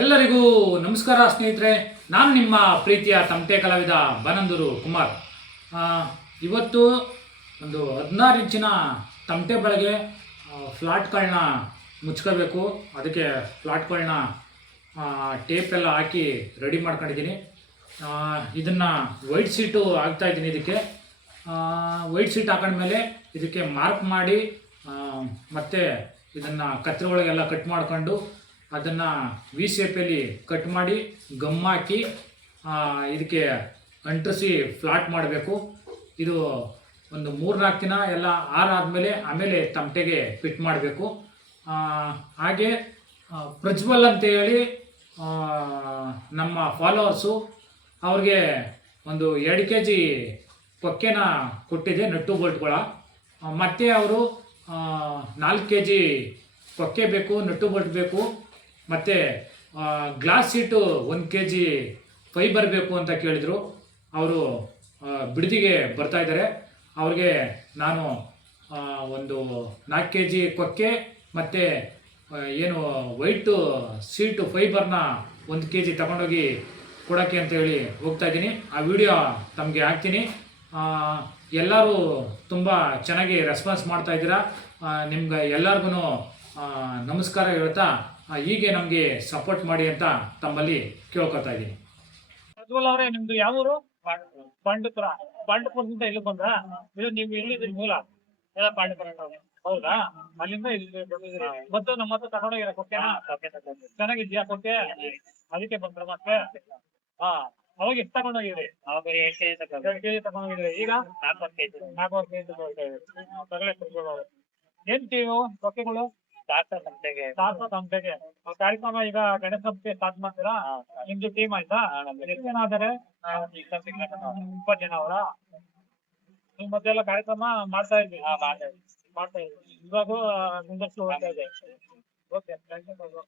ಎಲ್ಲರಿಗೂ ನಮಸ್ಕಾರ ಸ್ನೇಹಿತರೆ. ನಾನು ನಿಮ್ಮ ಪ್ರೀತಿಯ ತಮಟೆ ಕಲಾವಿದ ಬನಂದೂರು ಕುಮಾರ್. ಆ, ಇವತ್ತು ಒಂದು 16 ಇಂಚಿನ ತಮಟೆ ಬಳಗೆ ಫ್ಲಾಟ್ಗಳನ್ನ ಮುಚ್ಕೋಬೇಕು. ಅದಕ್ಕೆ ಫ್ಲಾಟ್ಗಳನ್ನ ಟೇಪ್ ಎಲ್ಲ ಹಾಕಿ ರೆಡಿ ಮಾಡ್ಕೊಂಡಿದ್ದೀನಿ. ಇದನ್ನು ವೈಟ್ ಶೀಟು ಹಾಕ್ತಾಯಿದ್ದೀನಿ. ಇದಕ್ಕೆ ವೈಟ್ ಶೀಟ್ ಹಾಕೊಂಡ್ಮೇಲೆ ಇದಕ್ಕೆ ಮಾರ್ಕ್ ಮಾಡಿ ಮತ್ತು ಇದನ್ನು ಕತ್ರಿ ಒಳಗೆಲ್ಲ ಕಟ್ ಮಾಡಿಕೊಂಡು ಅದನ್ನು ವಿ ಶೇಪಲ್ಲಿ ಕಟ್ ಮಾಡಿ ಗಮ್ ಹಾಕಿ ಇದಕ್ಕೆ ಅಂಟಿಸಿ ಫ್ಲಾಟ್ ಮಾಡಬೇಕು. ಇದು ಒಂದು 3-4 ದಿನ ಎಲ್ಲ ಆರಾದಮೇಲೆ ಆಮೇಲೆ ತಮಟೆಗೆ ಫಿಟ್ ಮಾಡಬೇಕು. ಹಾಗೆ ಪ್ರಜ್ವಲ್ ಅಂತೇಳಿ ನಮ್ಮ ಫಾಲೋವರ್ಸು, ಅವ್ರಿಗೆ ಒಂದು 2 kg ಕೊಕ್ಕೆನ ಕೊಟ್ಟಿದೆ, ನಟ್ಟು ಬೋಲ್ಟ್ಗಳ. ಮತ್ತು ಅವರು 4 kg ಕೊಕ್ಕೆ ಬೇಕು, ನಟ್ಟು ಬೋಲ್ಟ್ ಬೇಕು, ಮತ್ತು ಗ್ಲಾಸ್ ಶೀಟು 1 kg ಫೈಬರ್ ಬೇಕು ಅಂತ ಕೇಳಿದರು. ಅವರು ಬಿಡದಿಗೆ ಬರ್ತಾಯಿದ್ದಾರೆ. ಅವ್ರಿಗೆ ನಾನು ಒಂದು 4 kg ಕೊಕ್ಕೆ ಮತ್ತು ಏನು ವೈಟು ಶೀಟು ಫೈಬರ್ನ 1 kg ತಗೊಂಡೋಗಿ ಕೊಡೋಕ್ಕೆ ಅಂತ ಹೇಳಿ ಹೋಗ್ತಾಯಿದ್ದೀನಿ. ಆ ವಿಡಿಯೋ ತಮಗೆ ಹಾಕ್ತೀನಿ. ಎಲ್ಲರೂ ತುಂಬ ಚೆನ್ನಾಗಿ ರೆಸ್ಪಾನ್ಸ್ ಮಾಡ್ತಾಯಿದ್ದೀರಾ. ನಿಮ್ಗೆ ಎಲ್ಲರಿಗೂ ನಮಸ್ಕಾರ ಹೇಳ್ತಾ ಹೀಗೆ ನಮಗೆ ಸಪೋರ್ಟ್ ಮಾಡಿ ಅಂತ ತಮ್ಮಲ್ಲಿ ಕೇಳ್ಕೊತಾ ಇದ್ದೀನಿ. ಪ್ರಜ್ವಲ್ ಅವರೇ, ನಿಮ್ದು ಯಾವ ಊರು? ಪಾಂಡುಪುರ. ಪಾಂಡುಪುರದಿಂದ ಇಲ್ಲಿ ಬಂದ್ರ? ಇದು ನೀವು ಎಲ್ಲಿದ್ರಿ ಮೂಲ? ಎಲ್ಲ ಪಾಂಡುಪುರ. ಹೌದಾ? ಅಲ್ಲಿಂದ ಇಲ್ಲಿ ಬಂದಿದ್ರಿ. ಮತ್ತು ನಮ್ಮ ಹತ್ರ ತಗೊಂಡೋಗಿರ ಕೊಕ್ಕೆನ? ಚೆನ್ನಾಗಿದ್ಯಾ ಕೊಕ್ಕೆ? ಅದಕ್ಕೆ ಬಂದ್ರ ಮತ್ತೆ? ಅವಾಗ ಎಷ್ಟು ತಗೊಂಡೋಗಿದ್ರಿ? ಅವಾಗ 2 kg ತಗೊಂಡೋಗಿದ್ರಿ. ಈಗ 4 kg ತಗೊಳ್ಳಿ. ಏನ್ ಟೀಮು ಕೊಕ್ಕೆಗಳು? ತಮಟೆಗೆ ಕಾರ್ಯಕ್ರಮ ಈಗ ಗಣೇಶ ಹಬ್ಬಕ್ಕೆ ಸ್ಟಾರ್ಟ್ ಮಾಡ್ತೀರಾ? ನಿಮ್ದು ಟೀಮ್ ಆಯ್ತಾ? ಎಷ್ಟು ಜನ ಆದರೆ? 20 ಜನ ಅವರ? ನಿಮ್ ಮತ್ತೆಲ್ಲ ಕಾರ್ಯಕ್ರಮ ಮಾಡ್ತಾ ಇದ್ವಿ. ಇವಾಗ ಮುಂದಷ್ಟು ಹೋಗ್ತಾ ಇದೆ. Okay, thank you.